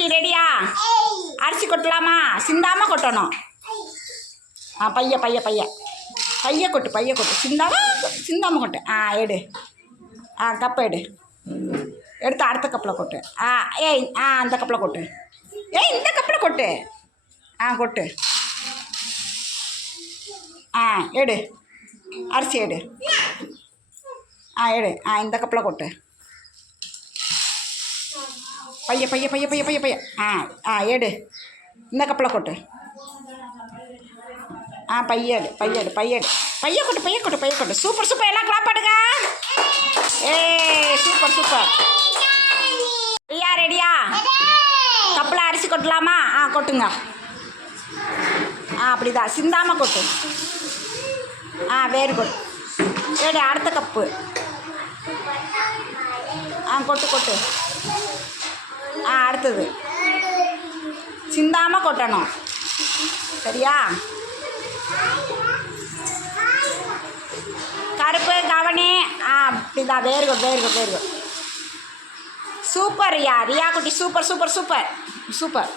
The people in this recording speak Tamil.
குட்டி ரெடியா? அரிசி கொட்டலாமா? சிந்தாம கொட்டணும். பைய பைய பைய பைய கொட்டு சிந்தாம கொட்டு. எடு. கப்பை எடு. எடுத்து அடுத்த கப்பில் கொட்டு. ஏய் அந்த கப்பில் கொட்டு. ஏய் இந்த கப்பில் கொட்டு. கொட்டு. எடு. அரிசி எடு. எடு. இந்த கப்பில் கொட்டு. பைய பைய பைய பைய பைய பைய எடு. இந்த கப்பில் கொட்டு. பையடு பையடு பையடு பைய கொட்டு. சூப்பர் சூப்பர், எல்லாம் கிளாப் பண்ணுங்க. Super super. ரெடியா? கப்பில் அரிசி கொட்டலாமா? கொட்டுங்க. அப்படிதான் சிந்தாம கொட்டு. Very good. எடு அடுத்த கப்பு. கொட்டு. அடுத்தது சிந்தாம கொட்டணும். சரியா? கருப்பு கவனி. அப்படிதான். Very good. சூப்பர் ரியா குட்டி. சூப்பர்.